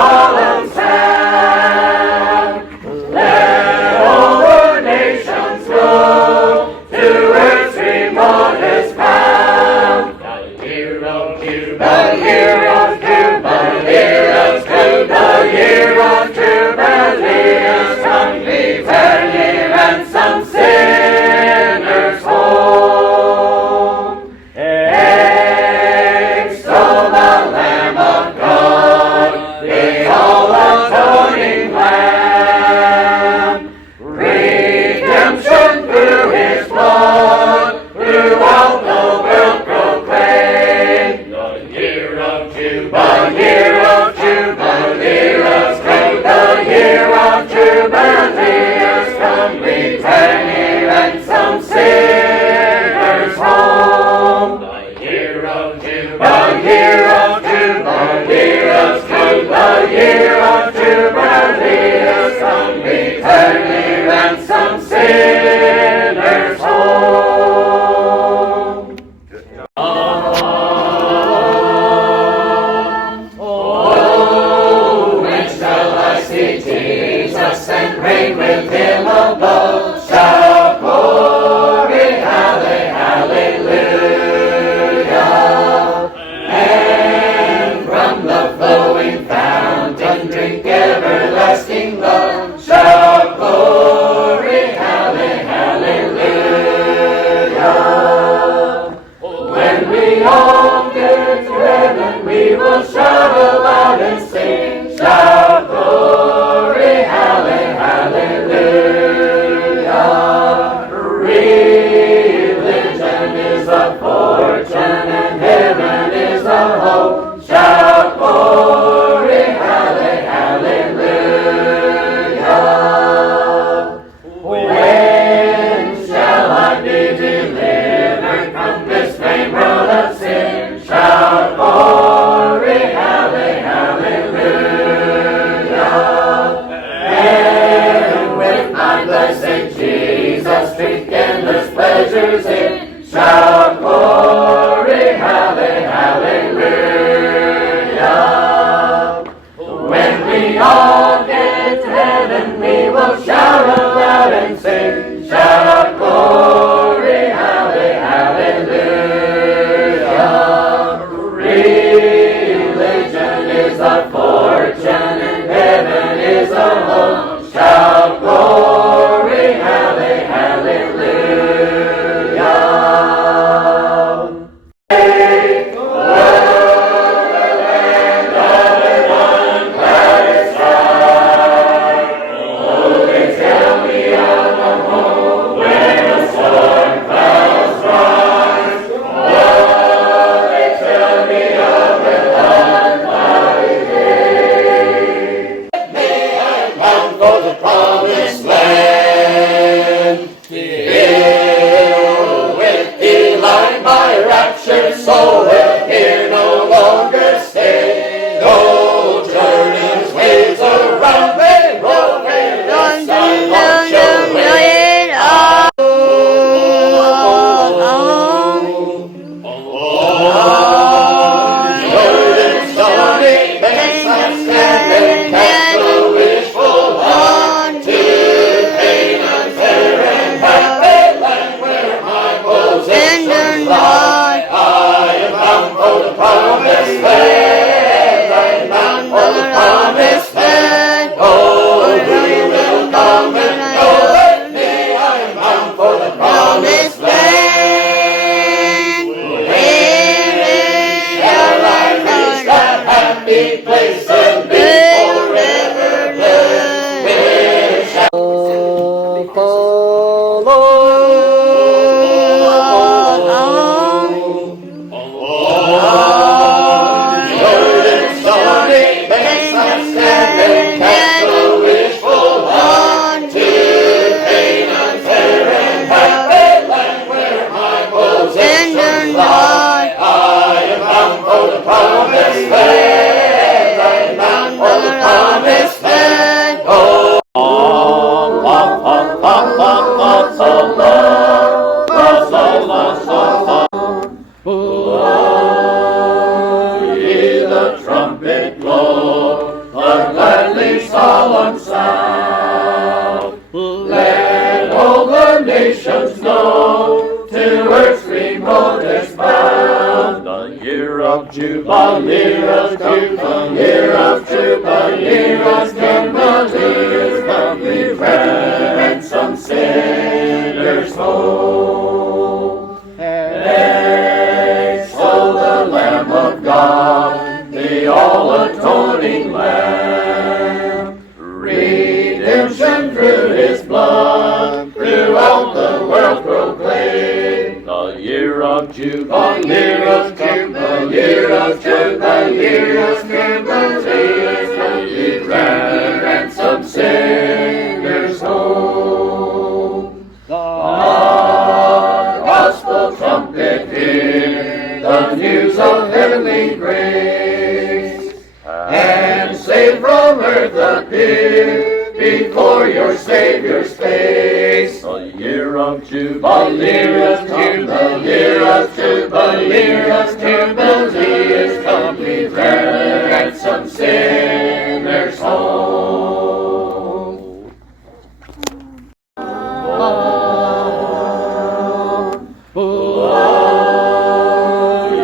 solemn stand. Let all the nations go to earth's remotest bound. The year of Jubilee, the year of Jubilee has come, the year of Jubilee has come, prepare ye ransomed sinners home. Extol the Lamb of God, the all-atoning Lamb. Redemption through His blood, throughout the world proclaim. The year of Jubilee has come, the year of Jubilee has come, return ye ransomed sinners home. The year of Jubilee has come, the year of Jubilee has come, return ye ransomed sinners home. Oh, when shall I see Jesus and reign with Him above? Shout glory, hallelujah. And from the flowing fountain drink everlasting love. Shout glory, hallelujah. When we all get to heaven, we will shout aloud and sing. Shout glory, hallelujah. Religion is a fortune and heaven is a hope. Shout glory, hallelujah. When shall I be delivered from this vain world of sin? Shout glory, hallelujah. And with my blessed Jesus drink endless pleasures in. Shout glory, hallelujah. When we all get to heaven, we will shout aloud and sing. Shout glory, hallelujah. Religion is a fortune and heaven is a home. Shout glory, hallelujah. Take the land of the unclouded sky. Oh, they tell me of a home where the storm clouds rise. Oh, they tell me of the unclouded day. May I bound for the promised land, filled with delight, my raptured soul will here no longer stay. Though Jordan's waves around may roll, may the sun won't show way. Jordan's stormy banks I stand and cast a wishful eye to Canaan's fair and happy land where my possessions lie. I am of Jubilee, the year of Jubilee has come, is come, we ransom sinners home. Extol the Lamb of God, the all-atoning Lamb. Redemption through His blood, throughout the world proclaim. The year of Jubilee, the year of Jubilee, the year of Jubilee, ransom sinners home. The gospel trumpet hear, the news of heavenly grace, and save from earth appear before your Savior's face. The year of Jubilee is come, the year of Jubilee is Jubilee is come, we ransom sinners home. Oh,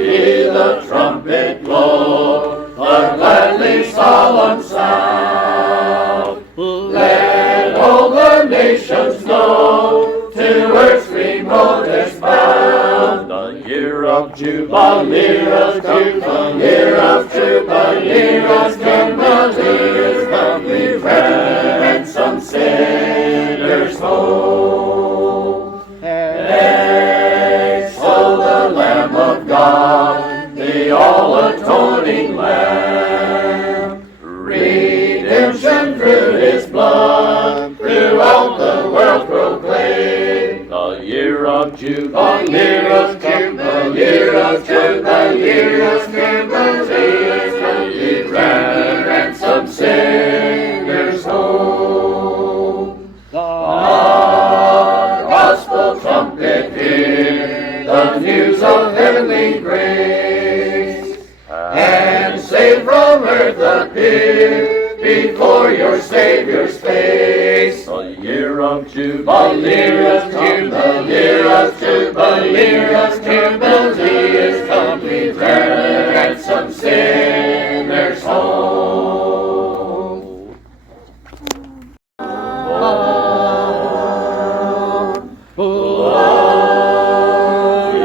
ye the trumpet blow, a gladly solemn sound. Let all the nations know, to earth's remotest bound. The year of Jubilee is come, the year of Jubilee is Jubilee is come, we ransom sinners home. Extol the Lamb of God, the all-atoning Lamb. Redemption through His blood, throughout the world proclaim. The year of Jubilee, the year of Jubilee, the year of Jubilee is come, we ransom sinners home. The gospel trumpet hear, the news of heavenly grace, and save from earth appear before your Savior's face. The year of Jubilee is come, the year of Jubilee is Jubilee is come, we ransom sinners home. Oh,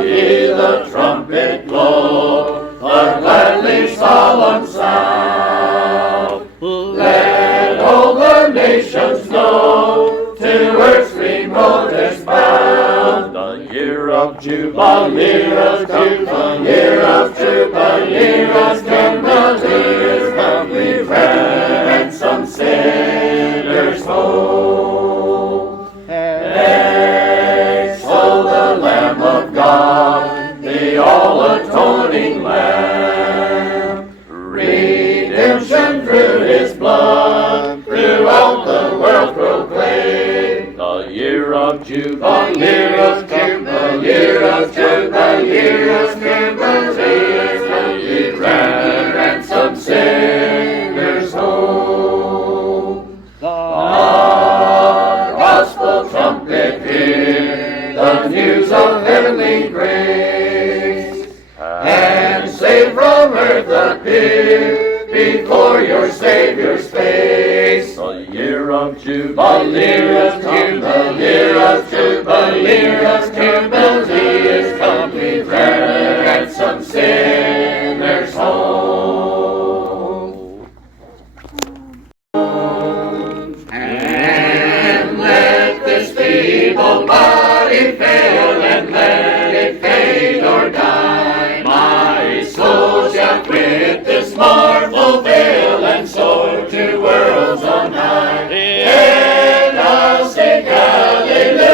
ye the trumpet blow, a gladly solemn sound. Let all the nations know, to earth's remotest bound. The year of Jubilee is come, the year of Jubilee is Jubilee is come, we ransom sinners home. Extol the Lamb of God, the all-atoning Lamb. Redemption through His blood, throughout the world proclaim. The year of Jubilee, the year of Jubilee, the year of Jubilee is come, we ransom sinners home. The gospel trumpet hear, the news of heavenly grace, and save from earth appear before your Savior's face. The year of Jubilee is come, the year of Jubilee is Jubilee is come, we ransom sinners home. And let this feeble body fail, and let it fade or die. My soul shall quit this mournful veil, and soar to worlds on high. And I'll sing hallelujah.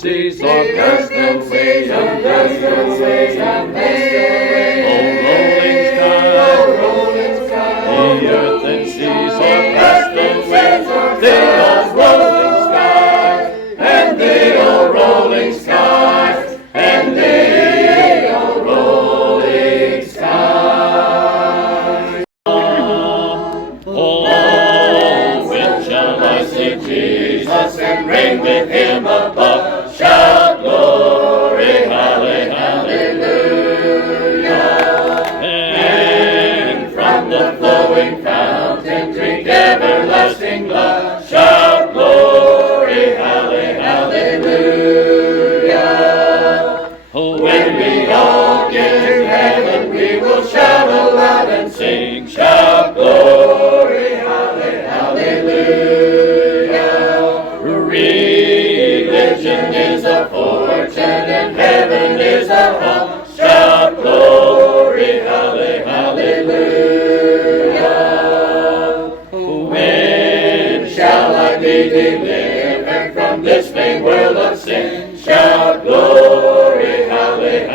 seas are passed away, and passed away, and passed away. O rolling sky, the earth and seas are passed away. They are rolling skies, and they are rolling skies, and they are rolling skies. Oh, when shall I see Jesus and reign with him above? Shout glory, hallelujah. And from the flowing fountain drink everlasting blood. Shout glory, hallelujah. When we all get to heaven, we will shout aloud and sing. Shout glory, hallelujah. Religion is a fortune and heaven is a home. Shout glory, hallelujah. When shall I be delivered from this vain world of sin? Shout glory, hallelujah.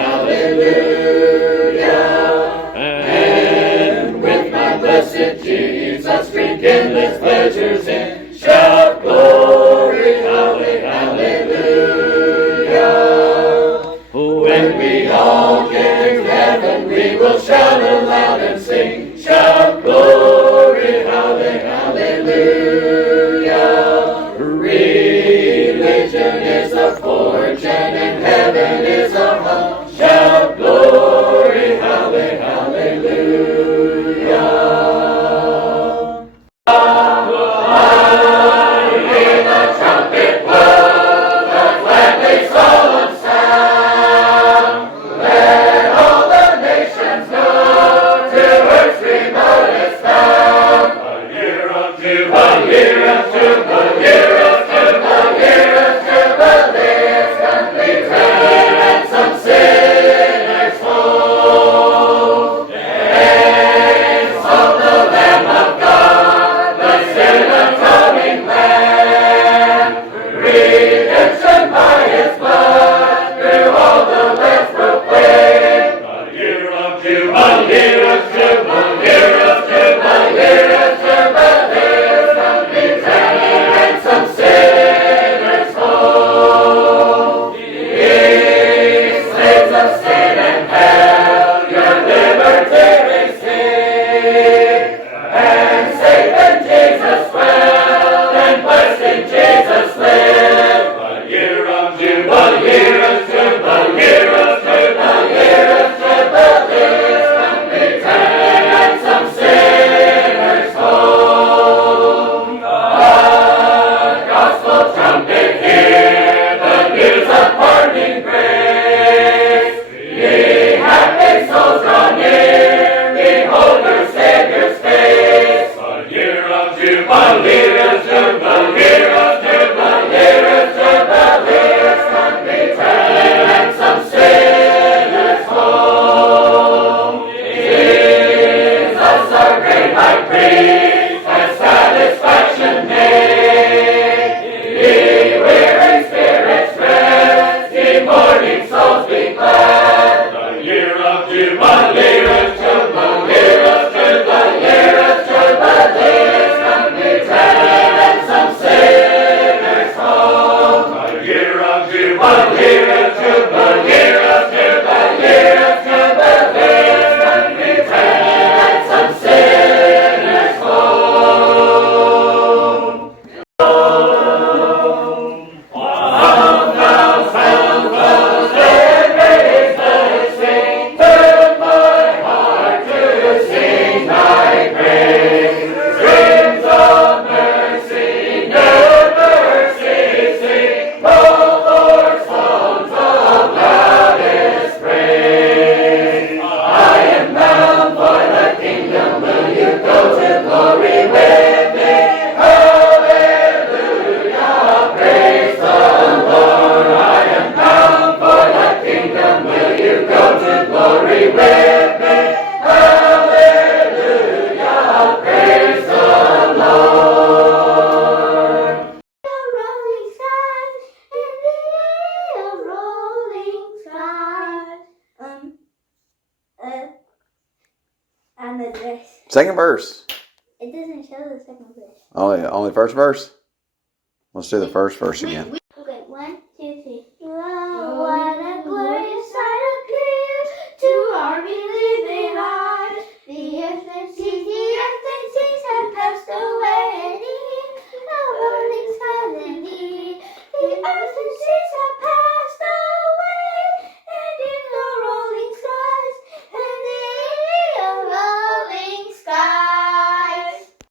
And with my blessed Jesus drink endless pleasures in. Shout glory, hallelujah. When we all get to heaven, we will shout aloud and sing. Shout glory, hallelujah. Religion is a fortune and heaven is a home. Shout glory, hallelujah. Jubilee, with this. Second verse. It doesn't show the second verse. Only the first verse? Let's do the first verse again.